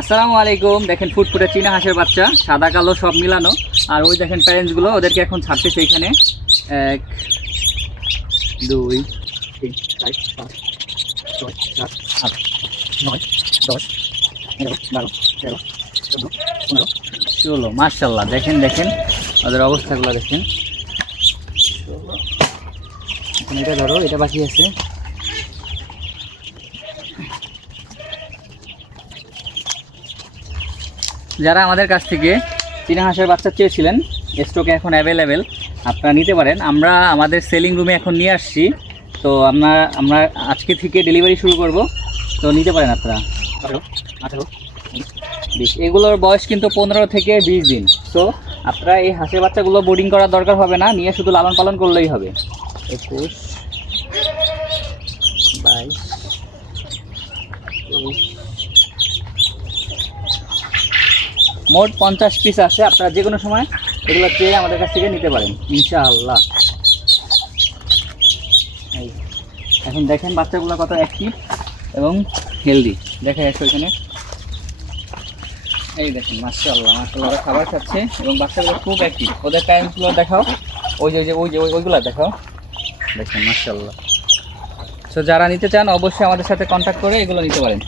আসসালামু আলাইকুম। দেখেন ফুটফুটে চীনা হাঁসের বাচ্চা, সাদা কালো সব মিলানো। আর ওই দেখেন প্যারেন্টসগুলো, ওদেরকে এখন ছাড়তেছে এখানে। 1 2 3 4 5 6 7 8 9 10 11 12 13 14 15 16। মাশাআল্লাহ, দেখেন দেখেন ওদের অবস্থাগুলো দেখেন। এখন এটা ধরো, এটা বাকি আছে। যারা আমাদের কাছ থেকে চীনা হাঁসের বাচ্চা চেয়েছিলেন, স্টকে এখন অ্যাভেলেবেল, আপনারা নিতে পারেন। আমরা আমাদের সেলিং রুমে এখন নিয়ে আসছি, তো আমরা আজকে থেকে ডেলিভারি শুরু করব, তো নিতে পারেন আপনারা। 18 18 20, এগুলোর বয়স কিন্তু 15 থেকে 20 দিন। তো আপনারা এই হাঁসের বাচ্চাগুলো বোর্ডিং করার দরকার হবে না, নিয়ে শুধু লালন পালন করলেই হবে। 21 22 23, মোট 50 পিস আছে। আপনারা যে কোনো সময় এগুলো চেয়ে আমাদের কাছ থেকে নিতে পারেন ইনশাআল্লাহ। এখন দেখেন বাচ্চাগুলো কত অ্যাক্টিভ এবং হেলদি, দেখা যাচ্ছে ওইখানে। এই দেখেন মাশাআল্লাহ মাশাআল্লাহ, ওরা খাবার খাচ্ছে এবং বাচ্চাগুলো খুব অ্যাক্টিভ। ওদের প্যারেন্টসগুলো দেখাও, ওইগুলো দেখাও, দেখেন মাশাআল্লাহ। সো যারা নিতে চান অবশ্যই আমাদের সাথে কন্ট্যাক্ট করে এগুলো নিতে পারেন।